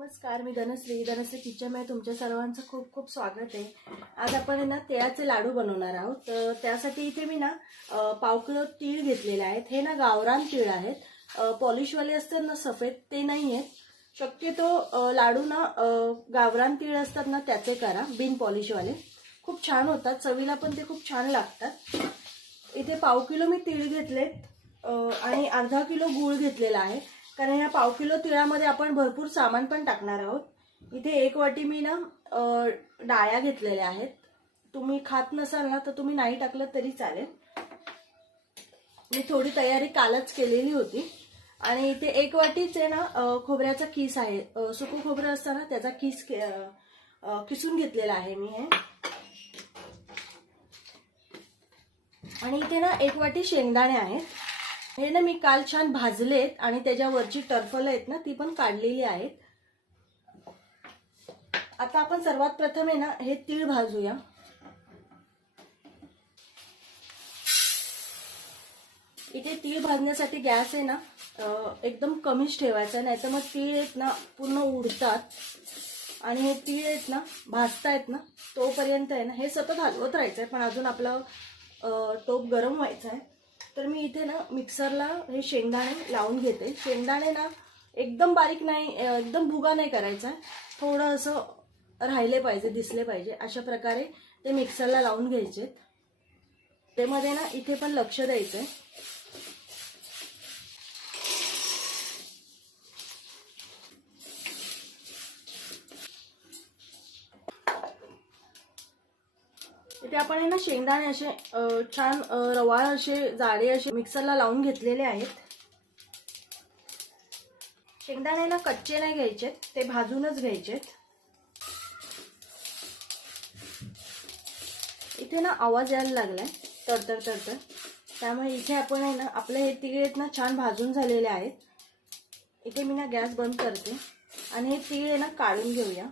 नमस्कार मी धनश्री. धनश्री किचनमध्ये तुमच्या सर्वांचं खूप खूप स्वागत आहे. आज आपण ना तिळाचे लाडू बनवणार आहोत. तर त्यासाठी इथे मी ना पाव किलो तीळ घेतलेले आहेत. हे ना गावरान तीळ आहेत. पॉलिशवाले असतात ना सफेद ते नाही आहेत. शक्यतो लाडू ना गावरान तीळ असतात ना त्याचे करा. बिन पॉलिशवाले. खूप छान होतात. चवीला पण ते खूप छान लागतात. इथे पाव किलो मी तीळ घेतलेत. आणि अर्धा किलो गूळ घेतलेला आहे. कारण या पाव किलो तिळामध्ये आपण भरपूर सामान पण टाकणार आहोत. इथे एक वाटी मी ना डाळ्या घेतलेल्या आहेत. तुम्ही खात नसाल ना तर तुम्ही नाही टाकलं तरी चालेल. मी थोडी तयारी कालच केलेली होती. आणि इथे एक वाटीच आहे ना खोबऱ्याचा किस आहे. सुकू सुकं खोबरं असताना त्याचा किस किसून घेतलेला आहे मी हे. आणि इथे ना एक वाटी शेंगदाणे आहेत. हे ना मी काल छान भाजलेत आणि त्याच्यावरची टर्फल आहेत ना ती पण काढलेली आहेत. आता आपण सर्वात प्रथम आहे ना हे तीळ भाजूया. इथे तीळ भाजण्यासाठी गॅस आहे ना एकदम कमीच ठेवायचा नाही तर मग तीळ आहेत ना पूर्ण उडतात. आणि हे तीळ आहेत ना भाजतायत ना तोपर्यंत आहे ना हे सतत हलवत राहायचं आहे पण अजून आपलं टोप गरम व्हायचं आहे तर मी इथे ना मिक्सरला हे शेंगदाणे लावून घेते. शेंगदाणे ना एकदम बारीक नाही एकदम भुगा नाही करायचा. थोडं असं राहिले पाहिजे दिसले पाहिजे. अशा प्रकारे ते मिक्सरला लावून घ्यायचे त्यामध्ये ना इथे पण लक्ष द्यायचं आहे इथे आपण आहे ना शेंगदाणे असे छान रवाळ असे जाडे असे मिक्सरला लावून घेतलेले आहेत. शेंगदाणे ना कच्चे नाही घ्यायचे ते भाजूनच घ्यायचे इथे ना आवाज यायला लागलाय तडतड तडतड. त्यामुळे इथे आपण आहे ना आपले हे तिळ आहेत ना छान भाजून झालेले आहेत. इथे मी ना गॅस बंद करते. आणि हे तिळे आहे ना काढून घेऊया.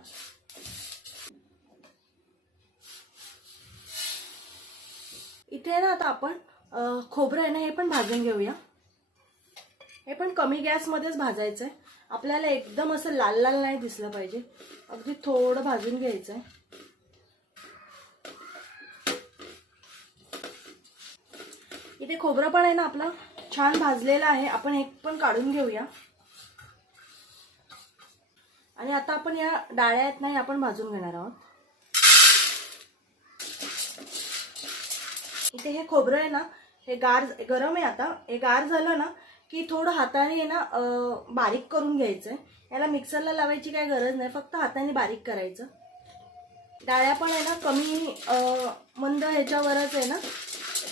इथे ना आता आपण खोबरं आहे ना हे पण भाजून घेऊया. हे पण कमी गॅसमध्येच भाजायचं आहे आपल्याला एकदम असं लाल लाल नाही दिसलं पाहिजे. अगदी थोडं भाजून घ्यायचं आहे इथे खोबरं पण आहे ना आपलं छान भाजलेलं आहे. आपण हे पण काढून घेऊया. आणि आता आपण या डाळ्या आहेत ना हे आपण भाजून घेणार आहोत. इथे हे खोबरं आहे ना हे गार गरम आहे आता. हे गार झालं ना की थोडं हाताने आहे ना बारीक करून घ्यायचं आहे याला मिक्सरला लावायची काही गरज नाही फक्त हाताने बारीक करायचं. डाळ्या पण आहे ना कमी मंद ह्याच्यावरच आहे ना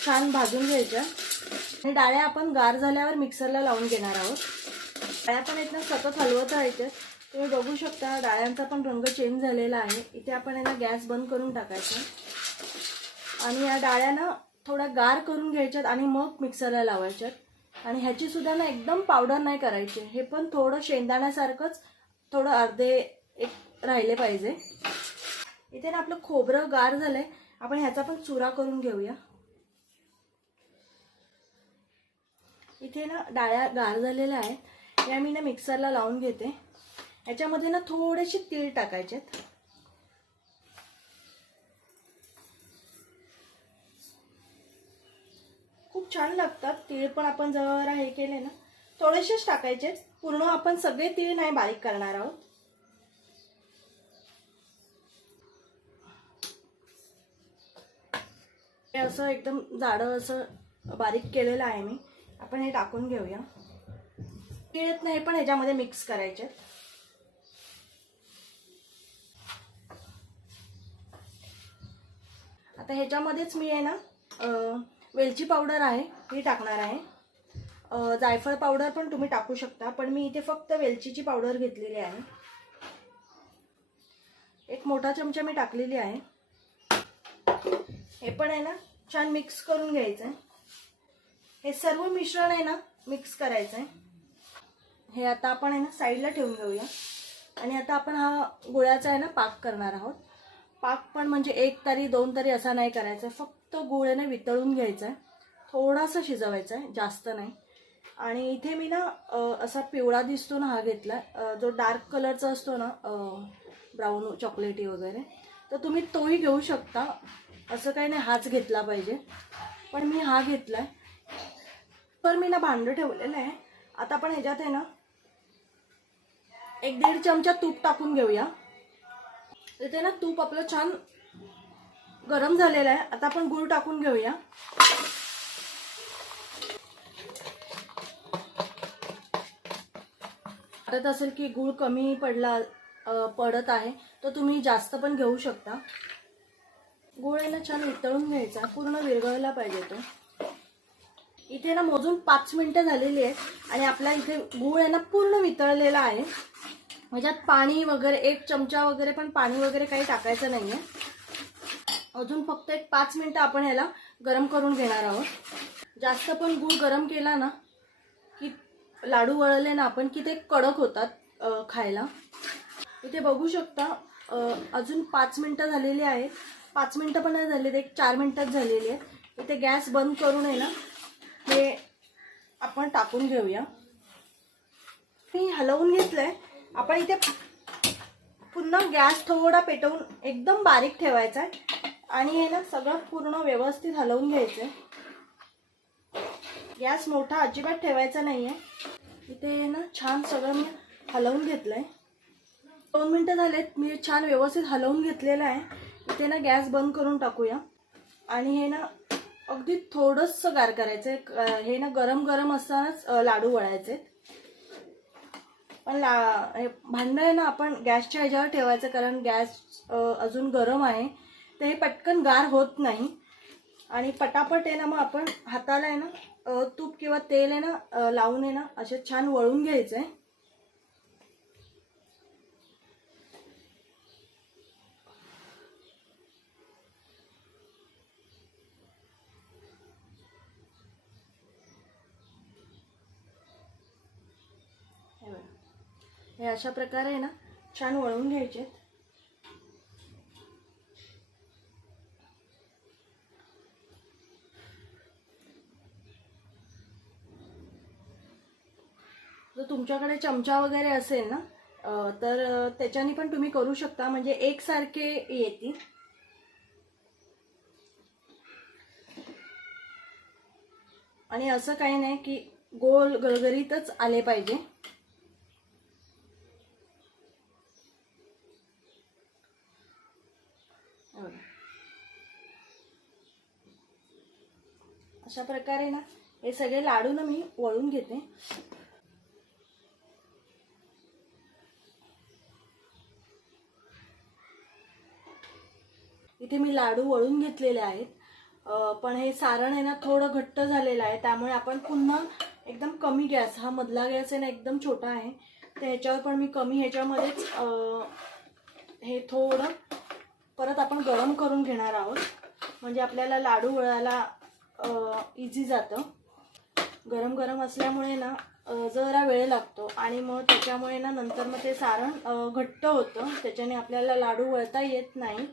छान भाजून घ्यायच्या. आणि डाळ्या आपण गार झाल्यावर मिक्सरला लावून घेणार आहोत. डाळ्या पण आहेत ना सतत हलवत राहायच्या. तुम्ही बघू शकता डाळ्यांचा पण रंग चेंज झालेला आहे. इथे आपण याला गॅस बंद करून टाकायचा. आणि या डाळ्या ना थोड्या गार करून घ्यायच्यात आणि मग मिक्सरला लावायच्यात. आणि ह्याची सुद्धा ना एकदम पावडर नाही करायची. हे पण थोडं शेंगदाण्यासारखंच थोडं अर्धे एक राहिले पाहिजे. इथे ना आपलं खोबरं गार झालंय. आपण ह्याचा पण चुरा करून घेऊया. इथे ना डाळ्या गार झालेल्या आहेत. या मी ना मिक्सरला लावून घेते. याच्यामध्ये ना थोडेसे तीळ टाकायचेत. लागतात तीळ पण आपण जरा हे केले ना थोडेसेच टाकायचे. पूर्ण आपण सगळे तीळ नाही बारीक करणार आहोत. हे असं एकदम जाडं असं बारीक केलेलं आहे मी. आपण हे टाकून घेऊया. तिळत नाही पण ह्याच्यामध्ये मिक्स करायचे. आता ह्याच्यामध्येच मी आहे ना वेलची पावडर आहे ही टाकणार आहे. जायफळ पावडर पण तुम्ही टाकू शकता पण मी इथे फक्त वेलचीची पावडर घेतलेली आहे. एक मोठा चमचा मी टाकलेली आहे. हे पण आहे ना छान मिक्स करून घ्यायचं आहे हे सर्व मिश्रण आहे ना मिक्स करायचं आहे हे आता आपण आहे ना साईडला ठेवून घेऊया. आणि आता आपण हा गुळाचा आहे ना पाक करणार आहोत. पाक पण म्हणजे एक तरी दोन तरी असा नाही करायचा फक्त तो गोळ्याने वितळून घ्यायचा आहे थोडासा शिजवायचा आहे जास्त नाही. आणि इथे मी ना असा पिवळा दिसतो ना हा घेतला जो डार्क कलरचा असतो ना ब्राऊन चॉकलेटी वगैरे तर तुम्ही तोही घेऊ शकता. असं काही नाही हाच घेतला पाहिजे. पण मी हा घेतला आहे तर मी ना भांडं ठेवलेलं आहे. आता आपण ह्याच्यात आहे ना एक दीड चमचा तूप टाकून घेऊया. तिथे ना तूप आपलं छान गरम झालेला आहे. आता आपण गूळ टाकून घेऊया. वाटत असेल की गूळ कमी पडला पडत आहे तर तुम्ही जास्त पण घेऊ शकता. गूळ याला छान वितळून घ्यायचा. पूर्ण विरघळला पाहिजे तो. इथे ना मोजून पाच मिनिटं झालेली आहेत आणि आपला इथे गूळ आहे ना पूर्ण वितळलेला आहे. म्हणजे ह्याच्यात पाणी वगैरे एक चमचा वगैरे पण पाणी वगैरे काही टाकायचं नाही आहे अजून फक्त एक पाच मिनटं आपण ह्याला गरम करून घेणार आहोत. जास्त पण गूळ गरम केला ना की लाडू वळले ना आपण की ते कडक होतात खायला. इथे बघू शकता अजून पाच मिनटं झालेली आहेत. पाच मिनटं पण नाही झालेली एक चार मिनटात झालेली आहे इथे गॅस बंद करून आहे ना हे आपण टाकून घेऊया. मी हलवून घेतलंय. आपण इथे पुन्हा गॅस थोडा पेटवून एकदम बारीक ठेवायचा आहे. आणि हे ना सगळं पूर्ण व्यवस्थित हलवून घ्यायचं गॅस मोठा अजिबात ठेवायचा नाही आहे इथे ना छान सगळं मी हलवून घेतलं आहे दोन मिनटं झालेत मी छान व्यवस्थित हलवून घेतलेलं आहे. इथे ना गॅस बंद करून टाकूया. आणि हे ना अगदी थोडंसं गार करायचं आहे हे ना गरम गरम असतानाच लाडू वळायचे पण ला हे भांडं आहे ना आपण गॅसच्या ह्याच्यावर ठेवायचं कारण गॅस अजून गरम आहे. ते पटकन गार होत नाही. आणि पटापट आहे ना मग आपण हाताला आहे ना तूप किंवा तेल आहे ना लावून आहे ना असे छान वळून घ्यायचं आहे हे हे अशा प्रकारे आहे ना छान वळून घ्यायचे जर तुमच्याकडे चमचा वगैरे असेल ना तर त्याच्याने पण तुम्ही करू शकता. म्हणजे एकसारखे येतील. आणि असं काही नाही की गोल गळगरीतच आले पाहिजे. अशा प्रकारे ना हे सगळे लाडू ना मी वळून घेते. इथे मी लाडू वळून घेतलेले आहेत. पण हे सारण आहे ना थोडं घट्ट झालेलं आहे. त्यामुळे आपण पुन्हा एकदम कमी गॅस हा मधला गॅस आहे ना एकदम छोटा आहे. तर ह्याच्यावर पण मी कमी ह्याच्यामध्येच हे थोडं परत आपण गरम करून घेणार आहोत. म्हणजे आपल्याला लाडू वळायला इझी जातं. गरम गरम असल्यामुळे ना जरा वेळ लागतो. आणि मग त्याच्यामुळे ना नंतर मग ते सारण घट्ट होतं. त्याच्याने आपल्याला लाडू वळता येत नाही.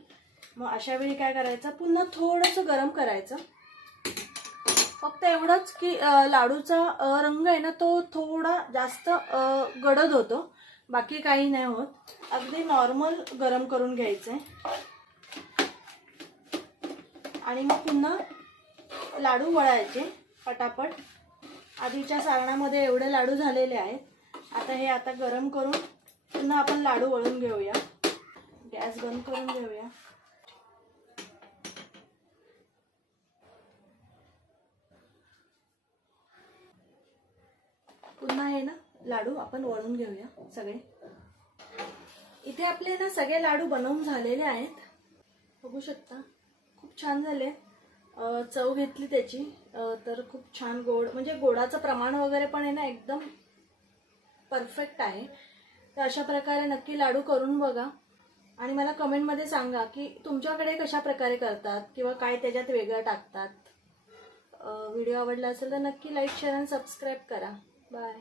मग अशा वेळी काय करायचं? पुन्हा थोडंसं गरम करायचं. फक्त एवढंच की लाडूचा रंग आहे ना तो थोडा जास्त गडद होतो. बाकी काही नाही होत. अगदी नॉर्मल गरम करून घ्यायचं आहे आणि मग पुन्हा लाडू वळायचे पटापट. आधीच्या सारणामध्ये एवढे लाडू झालेले आहेत. आता हे आता गरम करून पुन्हा आपण लाडू वळून घेऊया. गॅस बंद करून घेऊया पुन्हा हे ना लाडू आपण वळून घेऊया सगळे. इथे आपले ना सगळे लाडू बनवून झालेले आहेत. बघू शकता खूप छान झाले. चव घेतली त्याची. तर खूप छान गोड म्हणजे गोडाचं प्रमाण वगैरे पण आहे ना एकदम परफेक्ट आहे. तर अशा प्रकारे नक्की लाडू करून बघा. आणि मला कमेंटमध्ये सांगा की तुमच्याकडे कशा प्रकारे करतात किंवा काय त्याच्यात वेगळं टाकतात. व्हिडिओ आवडला असेल तर नक्की लाईक शेअर आणि सबस्क्राईब करा. बाय.